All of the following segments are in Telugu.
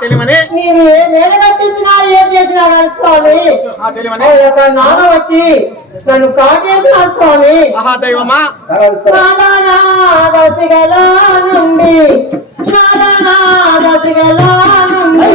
తెలివని నేను ఏ మేడ కట్టించినా ఏం చేసినా కానీ స్వామి వచ్చి నన్ను కాటేసిన స్వామి. దైవమా? దశగలా నుండి. దశగలా నుండి.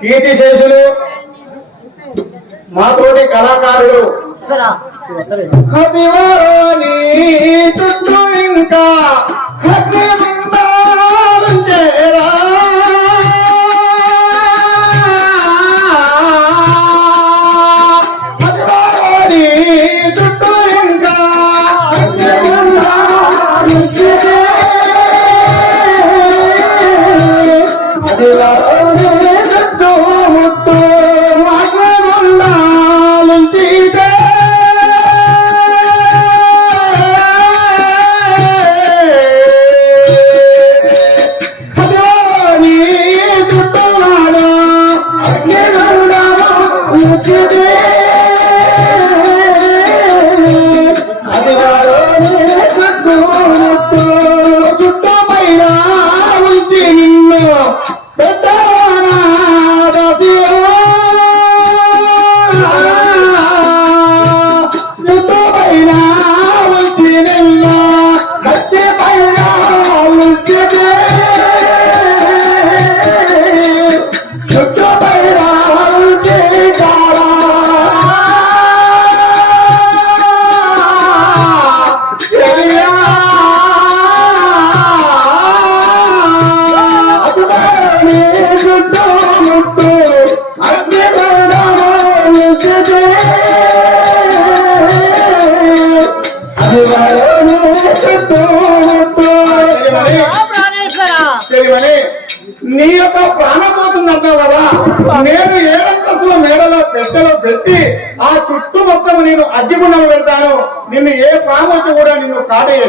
కీర్తిశేషులు మాతోటి కళాకారులు. అభివారాలి ఇంకా.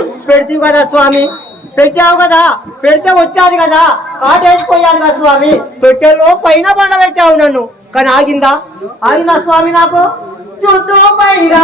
పెడతావు కదా స్వామి. పెట్టావు కదా పెడితే వచ్చాది కదా కాటేసిపోయాను కదా స్వామి. పెట్టేలో పైన పండబెట్టావు నన్ను. కానీ ఆగిందా? ఆగిందా స్వామి నాకు? చుట్టూ పైరా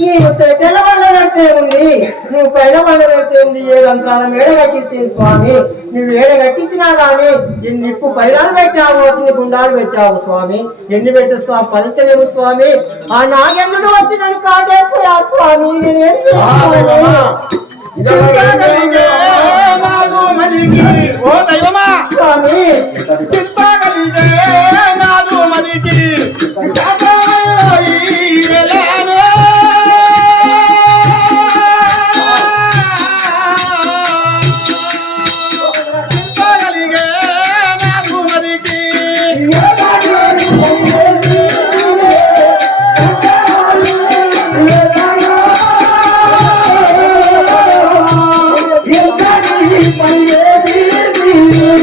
నీవు తెడ్డల బండ పెడితే ఉంది. నువ్వు పైన బండ పెడితే ఉంది. ఏడు అంతరాల మేడ కట్టిస్తే స్వామి? నువ్వు ఏడ కట్టించినా గాని ఎన్ని నిప్పు పైరాలు పెట్టావు అగ్ని గుండాలు పెట్టావు స్వామి. ఎన్ని పెట్టు స్వామి ఫలితమేము స్వామి. ఆ నాగేంద్రుడు వచ్చి నన్ను కాటేసుకోయా స్వామి. నేనేం స్వామి. చెంతానున్న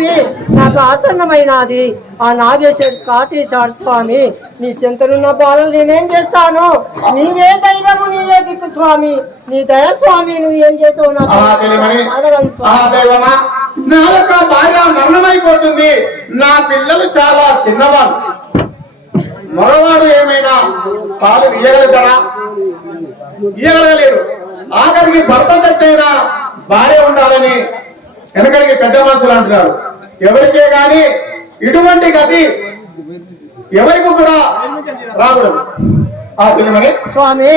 స్వామి నాకు ఆసన్నమైనది. ఆ నాగేశ్వర కాటేశాడు స్వామి. నీ చెంతనున్న బాలలు నేనేం చేస్తాను? నీవే దైవము నీవే దిక్కు స్వామి. నీ దయ స్వామి నువ్వు ఏం చేస్తావు? నా యొక్క భార్య మరణమైపోతుంది. నా పిల్లలు చాలా చిన్నవాళ్ళు. మరోవాడు ఏమైనా పాలు ఇయ్యగలుగుతారా? ఇయ్యగలగలేరు. ఆఖరికి భర్త తెచ్చైనా? భార్య ఉండాలని వెనకడికి పెద్ద మనుషులు అంటున్నారు. ఎవరికే గాని ఇటువంటి గతి ఎవరికి కూడా రాకూడదు. ఆ పిల్లమని స్వామి.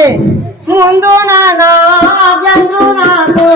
ముందు నానా ముందు నానా.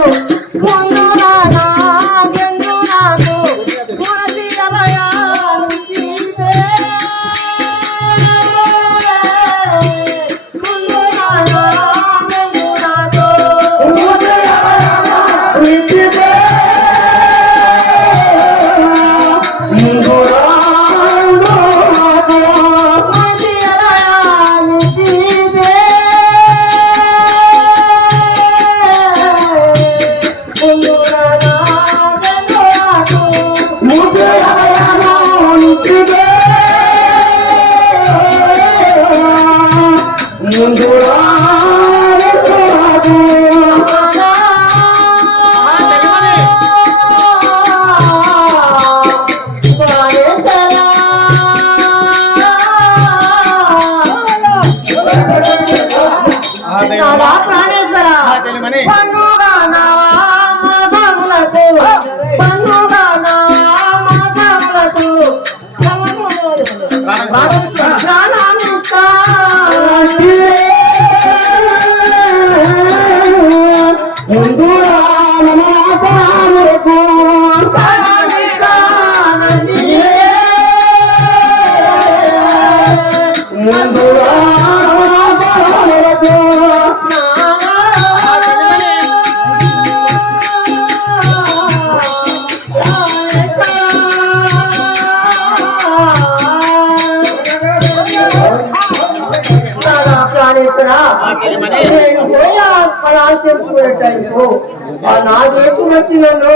నన్ను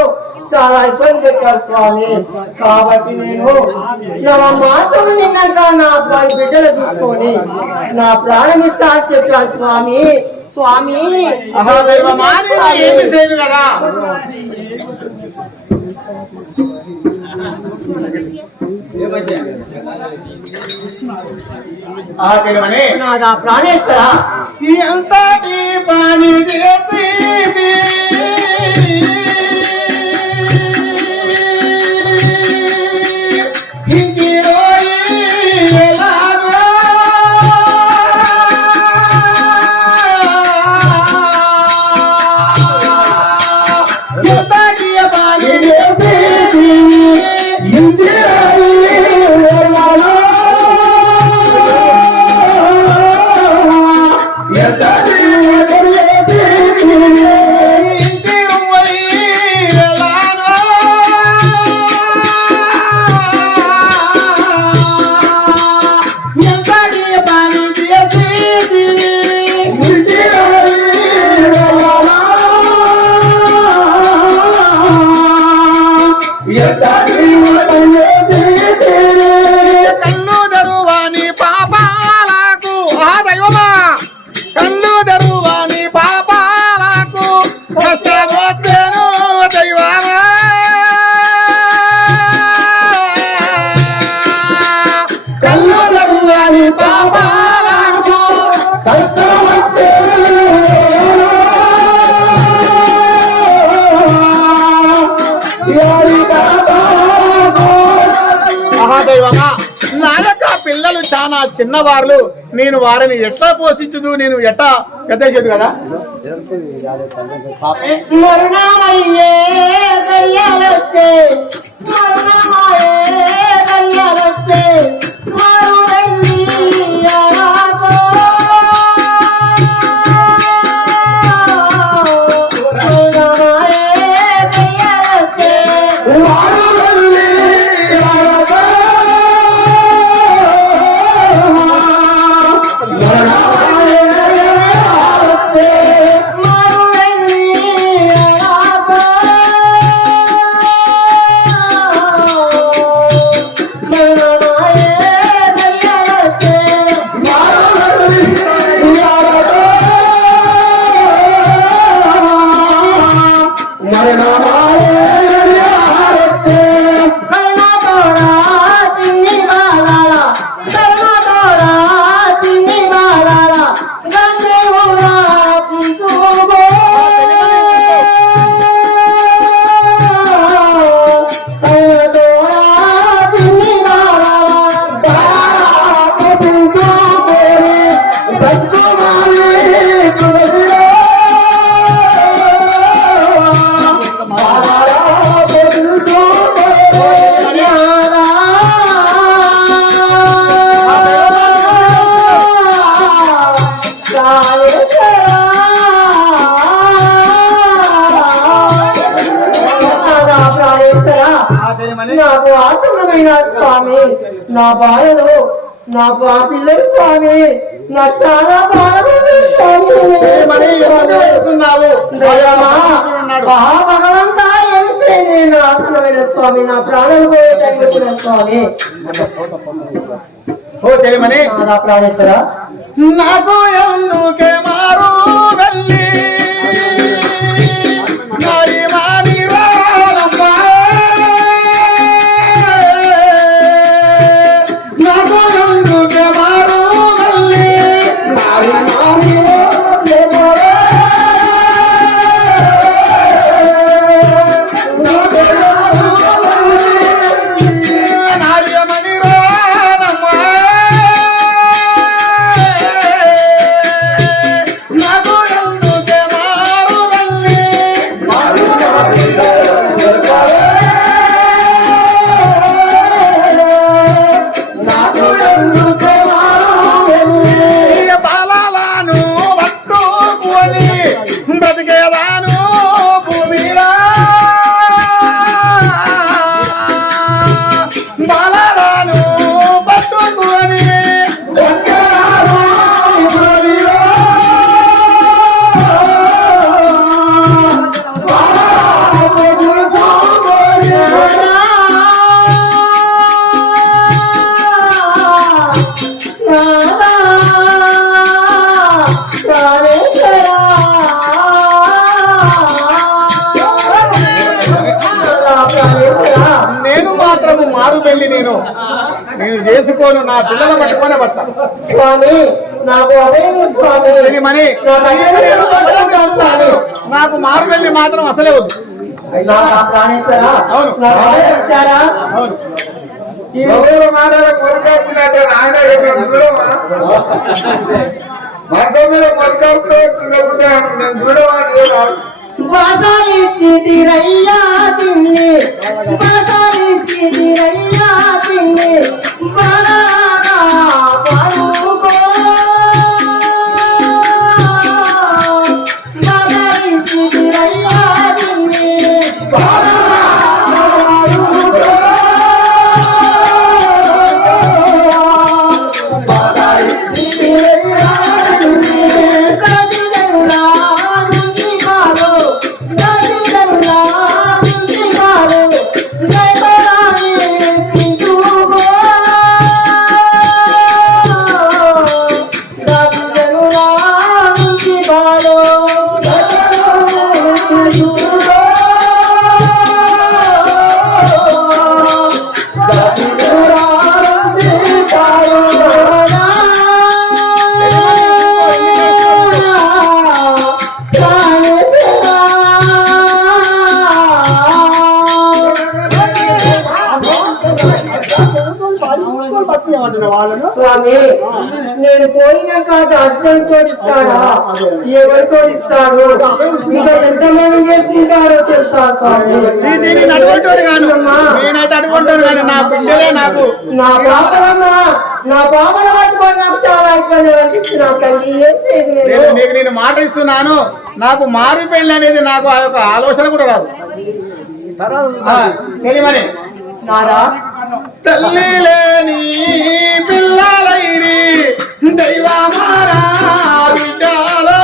చాలా ఇబ్బంది పెట్టారు స్వామి. కాబట్టి నేను నా మాసం నిన్నాక నా అబ్బాయి బిడ్డలు చూసుకొని నా ప్రాణం ఇస్తా అని చెప్పాను స్వామి. స్వామి కదా. నాదా ప్రాణేశ్వర పని చేసి దైవమా? నాయక పిల్లలు చాలా చిన్నవార్లు. నేను వారిని ఎట్లా పోషించుదు నేను ఎట్లా పెద్ద చెడు కదా మరుణమయ్యే నాకు ఆసన్నమైన స్వామి. నా బాధలు నాకు ఆ పిల్లలు స్వామి. నాకు చాలా బాధపడి మరి ఎందుకు వెళ్తున్నావు? భగవంతా ఏమి చేయలేను ఆసనమైన స్వామి. నా ప్రాణాలు పోయే టైం వచ్చిన స్వామి. ఓ తెలిమని నాదా ప్రాణేశ్వర. నాకు ఎందుకే మారు వెళ్ళి చేసుకోను నా పిల్లలు పట్టుకొని వస్తా స్వామి నాకు అభయం స్వామి. నాకు మారు వెళ్ళి మాత్రం అసలే వద్దు. ప్రాణేశ్వర అవును. అవును. ఈ రోజు మాటల నాయన మొత్తం మీద కొనకాల్సిన నేను చూడవాడు బసలిచ్చితిరయ్యా చిన్ని. బసలిచ్చితిరయ్యా చిన్ని. బలాగా పడుకో స్వామి నేను పోయినాక హస్బెండ్ ఇస్తాడా ఎవరితో ఇస్తాడు ఇంకా ఎంతమంది చేసుకుంటారో చెప్తా స్వామి? నా బిడ్డలే నాకు. నా పాపలమ్మా నా పాపల పట్టుకొని నాకు చాలా ఇబ్బంది అనిపిస్తుంది తల్లి. ఏం నేను? నేను నీకు నేను మాట ఇస్తున్నాను. నాకు మారు పెళ్ళి అనేది నాకు ఆ యొక్క ఆలోచన కూడా రాదు. ఆ, తెలియమని నారా తల్లి లేని పిల్లలైరి దైవమారా బిడ్డలో.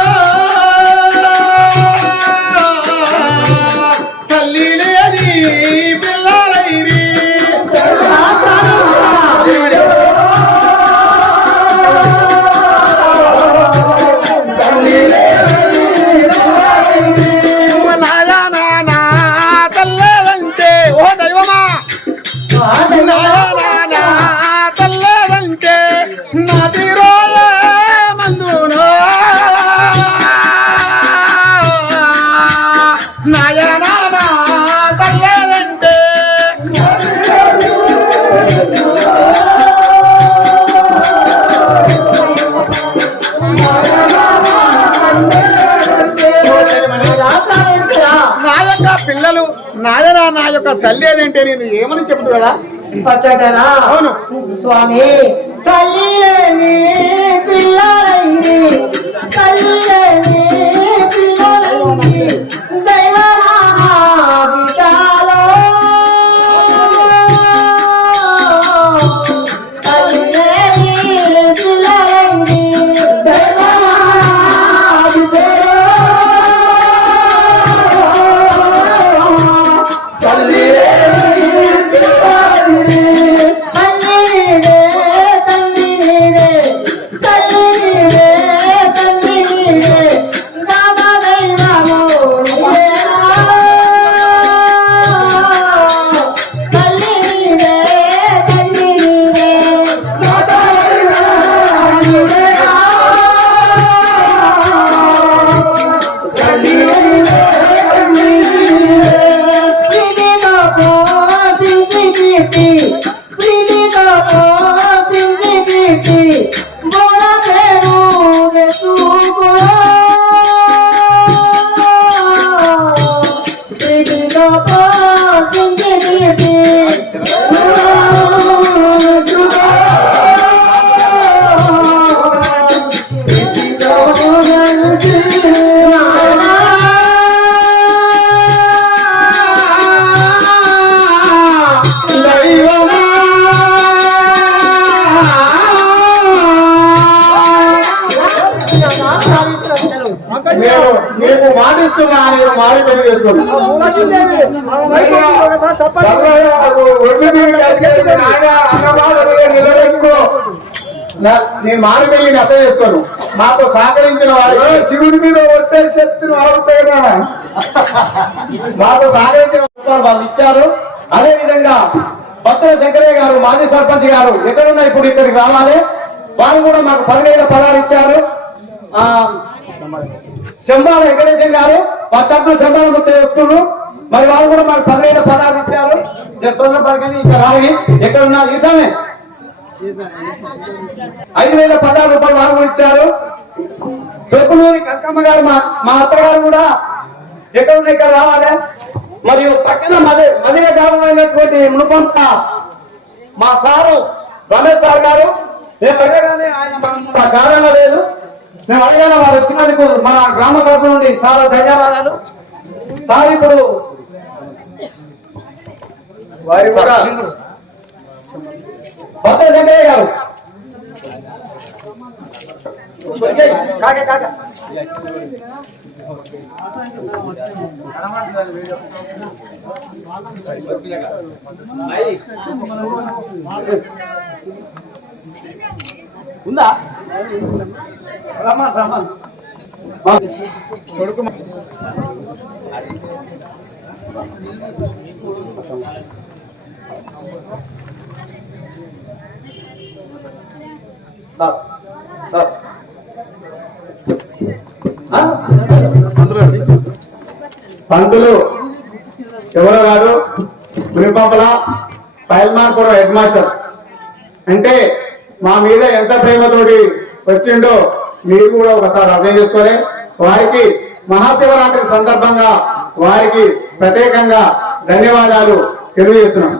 అవును. స్వామి నేను మారి పెళ్ళిని అర్థం చేసుకోను. మాకు సహకరించిన వారు శివుడి మీద ఒట్టే శక్తిని ఆగుతాయి మాకు సహకరించిన వాళ్ళు ఇచ్చారు. అదే విధంగా భక్తుల శంకరయ్య గారు మాజీ సర్పంచ్ గారు ఎక్కడున్నా ఇప్పుడు ఇక్కడికి రావాలి. వారు కూడా మాకు పదివేల పదాలు ఇచ్చారు. ఆ, శంబాల వెంకటేశం గారు మా తరఫున శంబాల గుర్తు చెప్తున్నారు మరి వాళ్ళు కూడా మాకు పదివేల పదాలు ఇచ్చారు. చెప్తున్న పలకని ఇక్కడ రాగి ఎక్కడ ఉన్నారు? ఈసామే ఐదు వేల పదాలు రూపాయలు వాళ్ళు కూడా ఇచ్చారు. చెప్పులూరి కనకమ్మ గారు మా మా అత్తగారు కూడా ఎక్కడ ఉన్న ఇక్కడ రావాలి. మరియు పక్కన మది మదిర గ్రామమైనటువంటి మునుపంత మా సారు రమేష్ సార్ గారు మేము అడగగానే ఆయన మా కారణం లేదు. మేము అడగానే వారు వచ్చినందుకు మా గ్రామ తరపు నుండి చాలా ధన్యవాదాలు. సార్ ఇప్పుడు వారి కూడా భద్ర వెంకయ్య గారు. కాక కాక. ఉందా? రమా రమా కొడుకు సార్ సార్. పంతులు ఎవరో కాదు మునిపంపల పైల్మాన్పురం హెడ్ మాస్టర్. అంటే మా మీద ఎంత ప్రేమతోటి వచ్చిండో మీరు కూడా ఒకసారి అర్థం చేసుకోలే వారికి మహాశివరాత్రి సందర్భంగా వారికి ప్రత్యేకంగా ధన్యవాదాలు తెలియజేస్తున్నాం.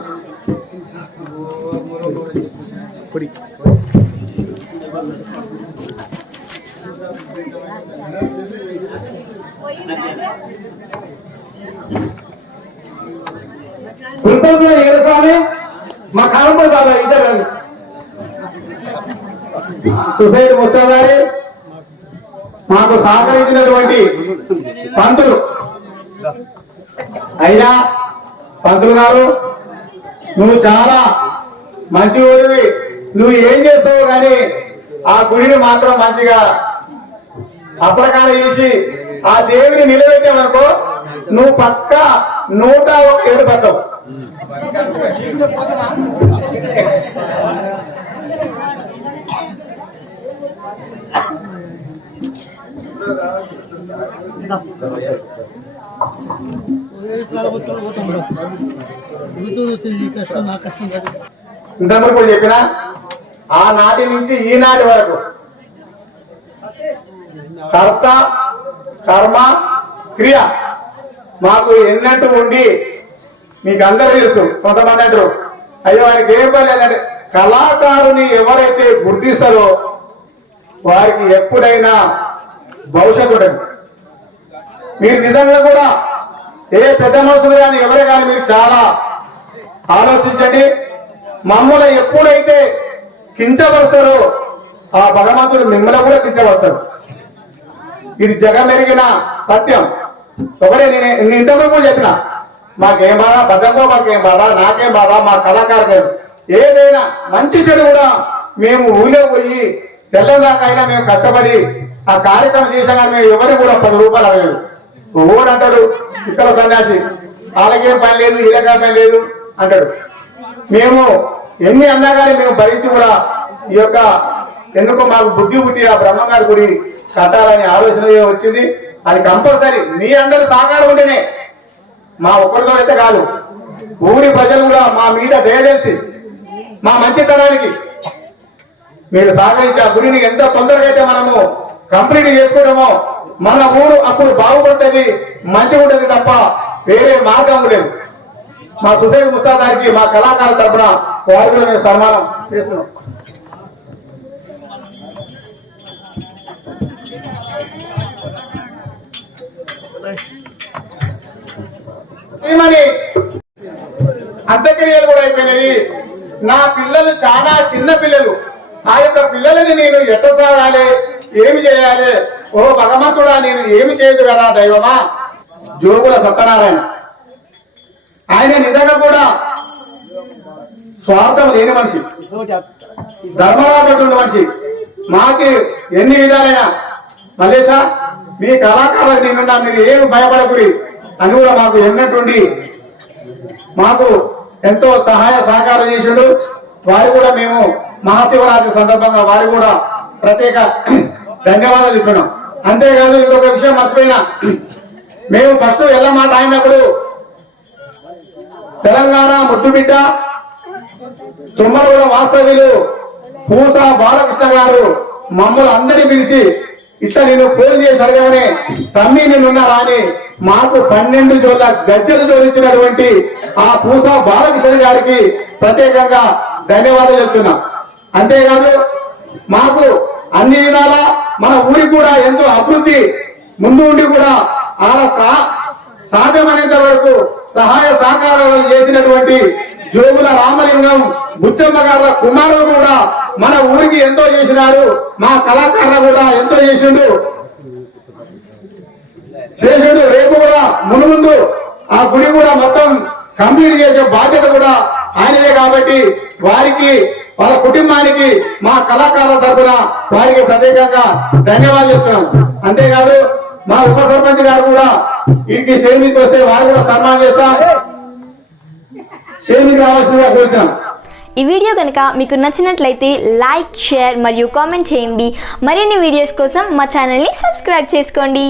కృతజ్ఞ ఏరస్వామి మా కాలంలో బాబా ఇద్దరు సుసైడ్ ముస్తాదారి మాకు సహకరించినటువంటి పంతులు. అయినా పంతులు గారు నువ్వు చాలా మంచి ఊరివి నువ్వు ఏం చేస్తావు కానీ ఆ గుడిని మాత్రం మంచిగా అప్రకారం చేసి ఆ దేవుని నిలబెట్టామనుకో నువ్వు పక్క నూట ఒక ఏడు పడతావు కష్టం నా కష్టం కాదు చెప్పిన? ఆనాటి నుంచి ఈనాటి వరకు. కర్త కర్మ క్రియ మాకు ఎన్నట్టు ఉండి మీకు అందరూ తెలుసు కొంతమంది అంటారు అయ్యో ఆయనకి ఏం పని కళాకారుని ఎవరైతే గుర్తిస్తారో వారికి ఎప్పుడైనా భవిష్యత్తు మీరు నిజంగా కూడా ఏ పెద్ద మనుషులు కానీ ఎవరే కానీ మీరు చాలా ఆలోచించండి. మమ్మల్ని ఎప్పుడైతే కించపరుస్తారో ఆ భగవంతుడు మిమ్మల్ని కూడా కించపరుస్తాడు ఇది జగమెరిగిన సత్యం. ఒకటే నేను నేను ఇంతవరకు కూడా చెప్పిన మాకేం బాధ? భద్రంగా మాకేం బాధ? నాకేం బాధ? మా కళాకారులు ఏదైనా మంచి చెడు కూడా మేము ఊళ్ళో పోయి తెల్లదాకైనా మేము కష్టపడి ఆ కార్యక్రమం చేసాం కానీ మేము ఎవరు కూడా పది రూపాయలు అవ్వలేదు ఓడంటాడు అంటాడు ఇక్కడ సన్యాసి వాళ్ళకేం పని లేదు వీళ్ళకేం పని లేదు అంటాడు. మేము ఎన్ని అన్నా కానీ మేము భరించి కూడా ఈ యొక్క ఎందుకు మాకు బుద్ధి పుట్టి ఆ బ్రహ్మగారి గుడి కట్టాలని ఆలోచన వచ్చింది? అది కంపల్సరీ. మీ అందరి సహకారం ఉంటేనే. మా ఒక్కరితో అయితే కాదు. ఊరి ప్రజలు కూడా మా మీద దయచేసి మా మంచితనానికి మీరు సహకరించి ఆ గుడిని ఎంత తొందరగా అయితే మనము కంప్లీట్ చేసుకోవడమో మన ఊరు అప్పుడు బాగుపడుతుంది మంచిగా ఉంటుంది తప్ప వేరే మార్గం లేదు. మా సుసైడ్ ముస్తాదారికి మా కళాకారుల తరఫున వారు కూడా మేము సన్మానం చేస్తున్నాం. ఏమని? అంత్యక్రియలు కూడా అయిపోయినాయి. నా పిల్లలు చాలా చిన్న పిల్లలు. ఆ యొక్క పిల్లలని నేను ఎట్ట సాగాలి ఏమి చేయాలి? ఓ భగవంతుడా నేను ఏమి చేయదు కదా దైవమా? జోగుల సత్యనారాయణ. ఆయన నిజంగా కూడా స్వార్థం లేని మనిషి. ధర్మరాజు మనిషి. మాకి ఎన్ని విధాలైన. మల్లేష మీ కళాకారులకు నేనున్నా మీరు ఏమి భయపడకుడి? అని కూడా మాకు ఎన్నట్టుండి మాకు ఎంతో సహాయ సహకారం చేసిండు. వారు కూడా మేము మహాశివరాత్రి సందర్భంగా వారు కూడా ప్రత్యేక ధన్యవాదాలు చెప్పినాం. అంతేకాదు ఇంకొక విషయం మర్చిపోయినా. మేము ఫస్ట్ ఎల్లమాట అయినప్పుడు తెలంగాణ ముద్దుబిడ్డ తుమ్మలగూడ వాస్తవ్యులు పూస బాలకృష్ణ గారు మమ్మల్ని అందరినీ పిలిచి ఇట్లా నేను ఫోన్ చేసి అడగగానే తమ్మి నేనున్నారా అని మాకు పన్నెండు జోళ్ళ గజ్జలు జోడించినటువంటి ఆ పూస బాలకృష్ణ గారికి ప్రత్యేకంగా ధన్యవాదాలు చెప్తున్నా. అంతేకాదు మాకు అన్ని విధాలా మన ఊరికి కూడా ఎంతో అభివృద్ధి ముందు ఉండి కూడా ఆడ సాధ్యమైనంత వరకు సహాయ సహకారాలు చేసినటువంటి జోగుల రామలింగం బుచ్చమ్మ గారుల కుమారుడు కూడా మన ఊరికి ఎంతో చేసినారు మా కళాకారులు కూడా ఎంతో చేసిండు. చేసిండు. రేపు కూడా మునుముందు ఆ గుడి కూడా మొత్తం కంప్లీట్ చేసే బాధ్యత కూడా ఆయనదే కాబట్టి వారికి వాళ్ళ కుటుంబానికి మా కళాకారుల తరఫున వారికి ప్రత్యేకంగా ధన్యవాదాలు చెప్తున్నాం అంతేకాదు మా ఉప సర్పంచ్ గారు కూడా ఇంటికి షేమికి వస్తే వారు కూడా సన్మానం చేస్తాం. షేమికి రావాల్సిందిగా కోరుతున్నాం. ఈ వీడియో కనుక మీకు నచ్చినట్లయితే లైక్ షేర్ మరియు కామెంట్ చేయండి. మరిన్ని వీడియోస్ కోసం మా ఛానల్ని సబ్స్క్రైబ్ చేసుకోండి.